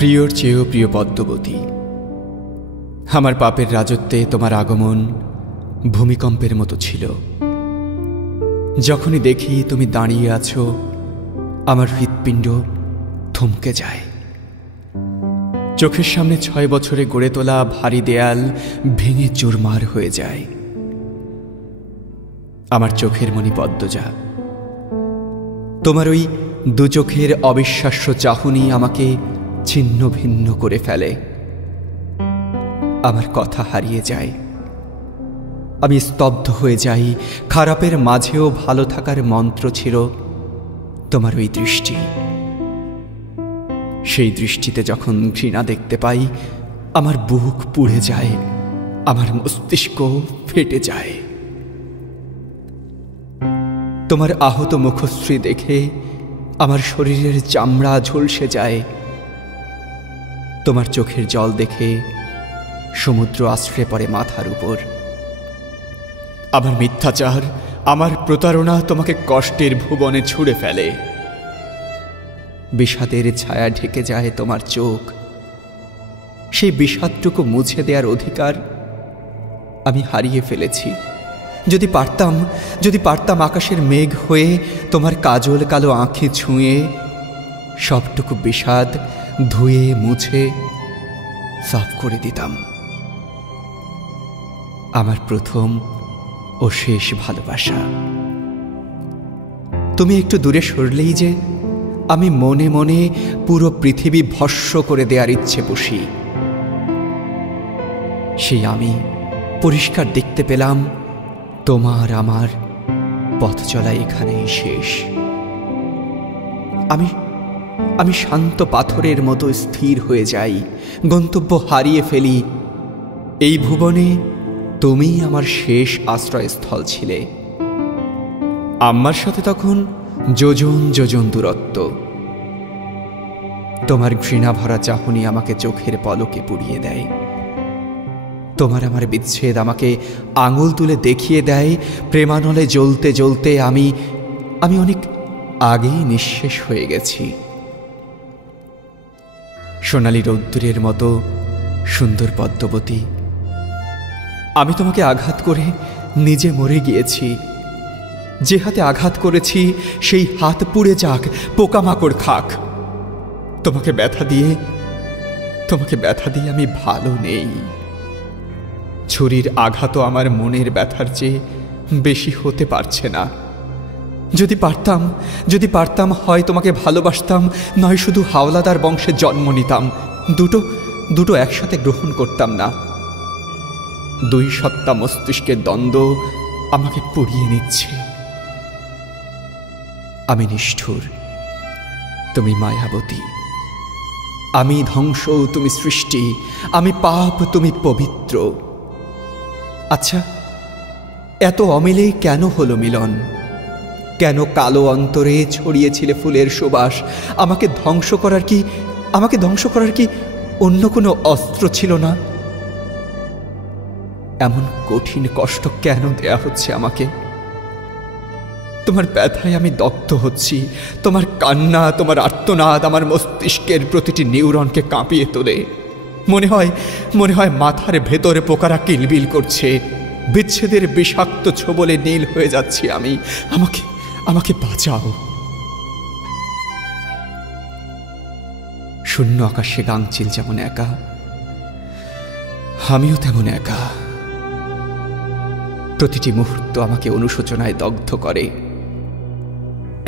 প্রিয়র চেয়েও প্রিয় পদ্মবতী, আমার পাপের রাজত্বে তোমার আগমন ভূমিকম্পের মতো ছিল। যখনই দেখি তুমি দাঁড়িয়ে আছো, আমার হৃৎপিণ্ড থমকে যায়। চোখের সামনে 6 বছরে গড়ে তোলা ভারী দেয়াল ভেঙে চুরমার হয়ে যায়। আমার চোখের মণি পদ্মজা, তোমার ওই দু চোখের অবিশ্বাস্য চাহনি আমাকে ছিন্ন ভিন্ন করে ফেলে। আমার কথা হারিয়ে যায়, আমি স্তব্ধ হয়ে যাই। খারাপের মাঝেও ভালো থাকার মন্ত্র ছিল তোমার ওই দৃষ্টি। সেই দৃষ্টিতে যখন ঘৃণা দেখতে পাই, আমার বুক পুড়ে যায়, আমার মস্তিষ্ক ফেটে যায়। তোমার আহত মুখশ্রী দেখে আমার শরীরের চামড়া ঝলসে যায়। তোমার চোখের জল দেখে সমুদ্র আশ্রে পড়ে মাথার উপর। আমার মিথ্যাচার, আমার প্রতারণা তোমাকে কষ্টের ভুবনে ছুঁড়ে ফেলে। বিষাদের ছায়া ঢেকে যায় তোমার চোখ। সেই বিষাদটুকু মুছে দেওয়ার অধিকার আমি হারিয়ে ফেলেছি। যদি পারতাম আকাশের মেঘ হয়ে তোমার কাজল কালো আঁখি ছুঁয়ে সবটুকু বিষাদ ধুয়ে মুছে সাফ করে দিতাম। আমার প্রথম ও শেষ ভালোবাসা। তুমি একটু দূরে সরলেই যে আমি মনে মনে পুরো পৃথিবী ভস্ম করে দেওয়ার ইচ্ছে পুষি। সেই আমি পরিষ্কার দেখতে পেলাম তোমার আমার পথ চলা এখানেই শেষ। আমি শান্ত পাথরের মতো স্থির হয়ে যাই, গন্তব্য হারিয়ে ফেলি। এই ভুবনে তুমি আমার শেষ আশ্রয়স্থল ছিলে। আমার সাথে তখন যোজন যোজন দূরত্ব। তোমার ঘৃণা ভরা চাহনি আমাকে চোখের পলকে পুড়িয়ে দেয়। তোমার আমার বিচ্ছেদ আমাকে আঙুল তুলে দেখিয়ে দেয় প্রেমানলে জ্বলতে জ্বলতে আমি অনেক আগেই নিঃশেষ হয়ে গেছি। সোনালী রৌদ্রের মতো সুন্দর পদ্মবতী, আমি তোমাকে আঘাত করে নিজে মরে গিয়েছি। যে হাতে আঘাত করেছি সেই হাত পুড়ে যাক, পোকামাকড় খাক। তোমাকে ব্যথা দিয়ে আমি ভালো নেই। ছুরির আঘাতও আমার মনের ব্যথার চেয়ে বেশি হতে পারছে না। যদি পারতাম হয় তোমাকে ভালোবাসতাম, নয় শুধু হাওলাদার বংশে জন্ম নিতাম। দুটো একসাথে গ্রহণ করতাম না। দুই সত্তা মস্তিষ্কের দ্বন্দ্ব আমাকে পুড়িয়ে নিচ্ছে। আমি নিষ্ঠুর, তুমি মায়াবতী। আমি ধ্বংস, তুমি সৃষ্টি। আমি পাপ, তুমি পবিত্র। আচ্ছা, এত অমিলে কেন হলো মিলন? কেন কালো অন্তরে ছড়িয়েছিলে ফুলের সুবাস? আমাকে ধ্বংস করার কি অন্য কোনো অস্ত্র ছিল না? এমন কঠিন কষ্ট কেন দেয়া হচ্ছে আমাকে? তোমার ব্যথায় আমি দগ্ধ হচ্ছি। তোমার কান্না, তোমার আর্তনাদ আমার মস্তিষ্কের প্রতিটি নিউরনকে কাঁপিয়ে তোলে। মনে হয় মাথার ভেতরে পোকারা কিলবিল করছে। বিচ্ছেদের বিষাক্ত ছোবলে নীল হয়ে যাচ্ছি আমি। আমাকে বাঁচাও। শূন্য আকাশে গাংচিল যেমন একা, আমিও তেমন একা। প্রতিটি মুহূর্ত আমাকে অনুশোচনায় দগ্ধ করে।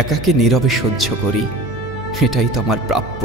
একাকে নীরবে সহ্য করি, এটাই তো আমার প্রাপ্য।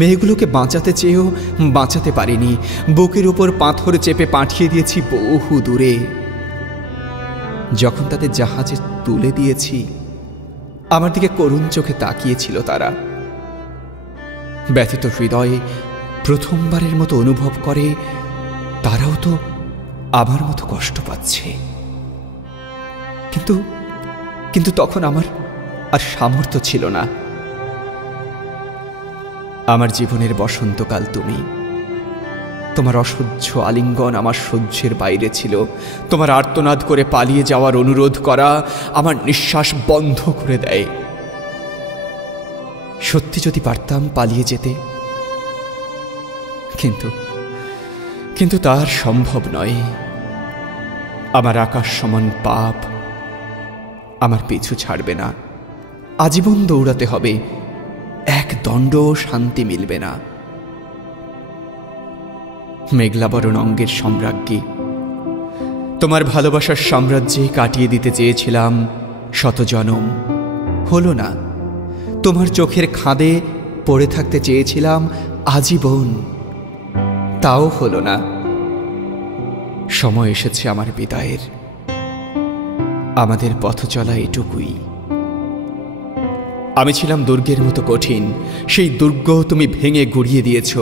মেয়েগুলোকে বাঁচাতে চেয়েও বাঁচাতে পারিনি। বুকের উপর পাথর চেপে পাঠিয়ে দিয়েছি বহু দূরে। যখন তাদের জাহাজে তুলে দিয়েছি, আমার দিকে করুণ চোখে তাকিয়েছিল তারা। ব্যথিত হৃদয়ে প্রথমবারের মতো অনুভব করে তারাও তো আমার মতো কষ্ট পাচ্ছে। কিন্তু তখন আমার আর সামর্থ্য ছিল না। আমার জীবনের বসন্তকাল তুমি। তোমার অসহ্য আলিঙ্গন আমার সহ্যের বাইরে ছিল। তোমার আর্তনাদ করে পালিয়ে যাওয়ার অনুরোধ করা আমার নিঃশ্বাস বন্ধ করে দেয়। সত্যি যদি পারতাম পালিয়ে যেতে, কিন্তু কিন্তু তার সম্ভব নয়। আমার আকাশ সমান পাপ আমার পিছু ছাড়বে না। আজীবন দৌড়াতে হবে, এক দণ্ড শান্তি মিলবে না। মেঘলাবরণ অঙ্গের সম্রাজ্ঞী, তোমার ভালোবাসার সাম্রাজ্যে কাটিয়ে দিতে চেয়েছিলাম শত জনম, হলো না। তোমার চোখের খাদে পড়ে থাকতে চেয়েছিলাম আজীবন, তাও হলো না। সময় এসেছে আমার বিদায়ের, আমাদের পথ চলা এটুকুই। আমি ছিলাম দুর্গের মতো কঠিন, সেই দুর্গ তুমি ভেঙে গুড়িয়ে দিয়েছ।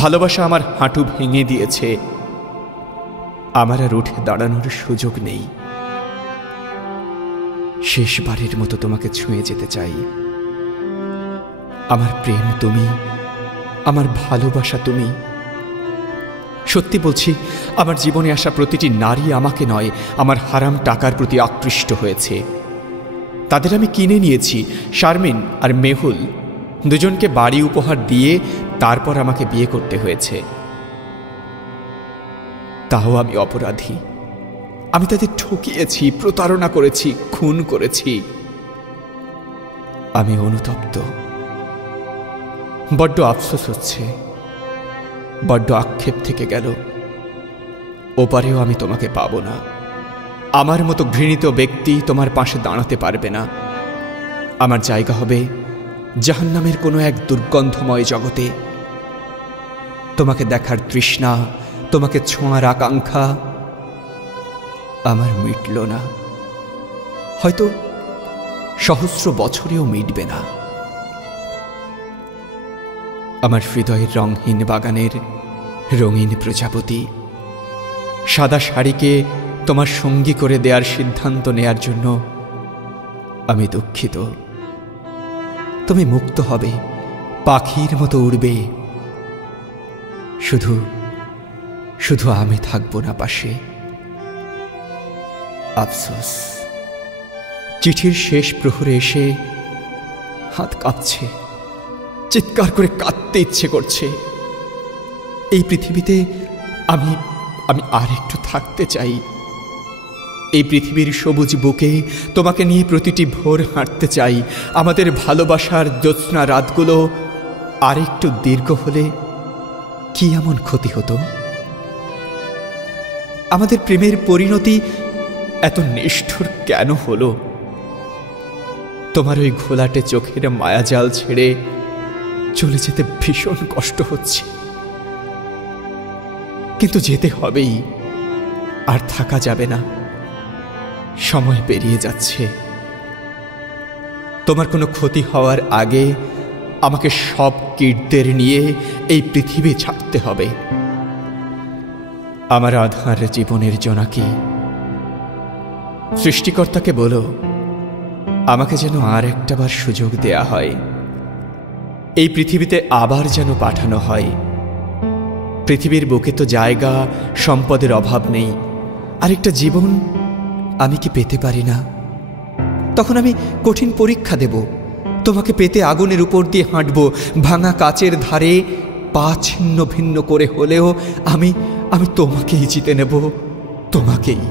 ভালোবাসা আমার হাঁটু ভেঙে দিয়েছে, আমার আর উঠে দাঁড়ানোর সুযোগ নেই। শেষবারের মতো তোমাকে ছুঁয়ে যেতে চাই। আমার প্রেম তুমি, আমার ভালোবাসা তুমি। সত্যি বলছি, আমার জীবনে আসা প্রতিটি নারী আমাকে নয়, আমার হারাম টাকার প্রতি আকৃষ্ট হয়েছে। তাদের আমি কিনে নিয়েছি। শারমিন আর মেহুল দুজনকে বাড়ি উপহার দিয়ে তারপর আমাকে বিয়ে করতে হয়েছে। তাও আমি অপরাধী। আমি তাদের ঠকিয়েছি, প্রতারণা করেছি, খুন করেছি। আমি অনুতপ্ত। বড্ড আফসোস হচ্ছে, বড্ড আক্ষেপ থেকে গেল। ওপারেও আমি তোমাকে পাবো না। আমার মতো ঘৃণিত ব্যক্তি তোমার পাশে দাঁড়াতে পারবে না। আমার জায়গা হবে জাহান্নামের কোনো এক দুর্গন্ধময় জগতে। তোমাকে দেখার তৃষ্ণা, তোমাকে ছোঁয়ার আকাঙ্ক্ষা আমার মিটল না। হয়তো সহস্র বছরেও মিটবে না। আমার হৃদয়ের রঙহীন বাগানের রঙিন প্রজাপতি, সাদা শাড়িকে তোমার সঙ্গী করে দেওয়ার সিদ্ধান্ত নেয়ার জন্য আমি দুঃখিত। তুমি মুক্ত হবে, পাখির মতো উড়বে। শুধু শুধু আমি থাকবো না পাশে। আফসোস। চিঠির শেষ প্রহরে এসে হাত কাঁপছে, চিৎকার করে কাঁদতে ইচ্ছে করছে। এই পৃথিবীতে আমি আমি আর একটু থাকতে চাই। এই পৃথিবীর সবুজ বুকে তোমাকে নিয়ে প্রতিটি ভোর হাঁটতে চাই। আমাদের ভালোবাসার জ্যোৎস্না রাতগুলো আর একটু দীর্ঘ হলে কি এমন ক্ষতি হতো? আমাদের প্রেমের পরিণতি এত নিষ্ঠুর কেন হলো? তোমার ওই ঘোলাটে চোখের মায়াজাল ছেড়ে চলে যেতে ভীষণ কষ্ট হচ্ছে, কিন্তু যেতে হবেই, আর থাকা যাবে না। সময় পেরিয়ে যাচ্ছে। তোমার কোনো ক্ষতি হওয়ার আগে আমাকে সব কীটদের নিয়ে এই পৃথিবী ছাড়তে হবে। আমার আধার জীবনের জোনাকি, সৃষ্টিকর্তাকে বলো আমাকে যেন আর একটাবার সুযোগ দেয়া হয়। এই পৃথিবীতে আবার যেন পাঠানো হয়। পৃথিবীর বুকে তো জায়গা সম্পদের অভাব নেই, আরেকটা জীবন আমি কি পেতে পারি না? তখন আমি কঠিন পরীক্ষা দেব। তোমাকে পেতে আগুনের উপর দিয়ে হাঁটব, ভাঙা কাচের ধারে পা ছিন্ন ভিন্ন করে হলেও আমি আমি তোমাকেই জিতে নেব, তোমাকেই।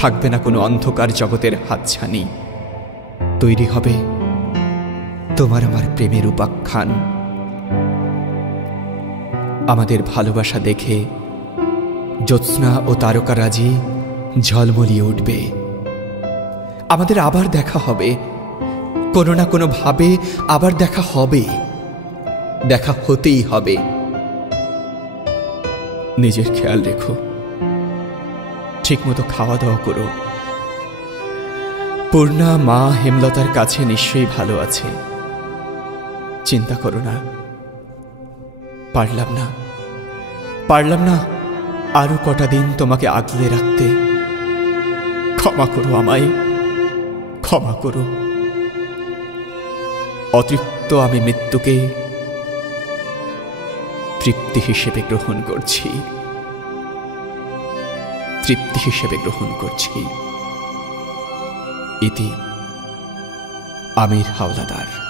থাকবে না কোনো অন্ধকার জগতের হাতছানি। তৈরি হবে তোমার আমার প্রেমের উপাখ্যান। আমাদের ভালোবাসা দেখে জ্যোৎস্না ও তারকারাজি ঝলমলিয়ে উঠবে। আমাদের আবার দেখা হবে, কোনো না কোনো ভাবে আবার দেখা হবে, দেখা হতেই হবে। নিজের খেয়াল রেখো, ঠিকমতো খাওয়া দাওয়া করো। পূর্ণা মা হেমলতার কাছে নিশ্চয়ই ভালো আছে, চিন্তা করো না। পারলাম না আরো কটা দিন তোমাকে আগলে রাখতে। ক্ষমা করো আমায়, ক্ষমা করো। অতৃপ্ত আমি মৃত্যুকে তৃপ্তি হিসেবে গ্রহণ করছি, তৃপ্তি হিসেবে গ্রহণ করছি। ইতি আমির হাওলাদার।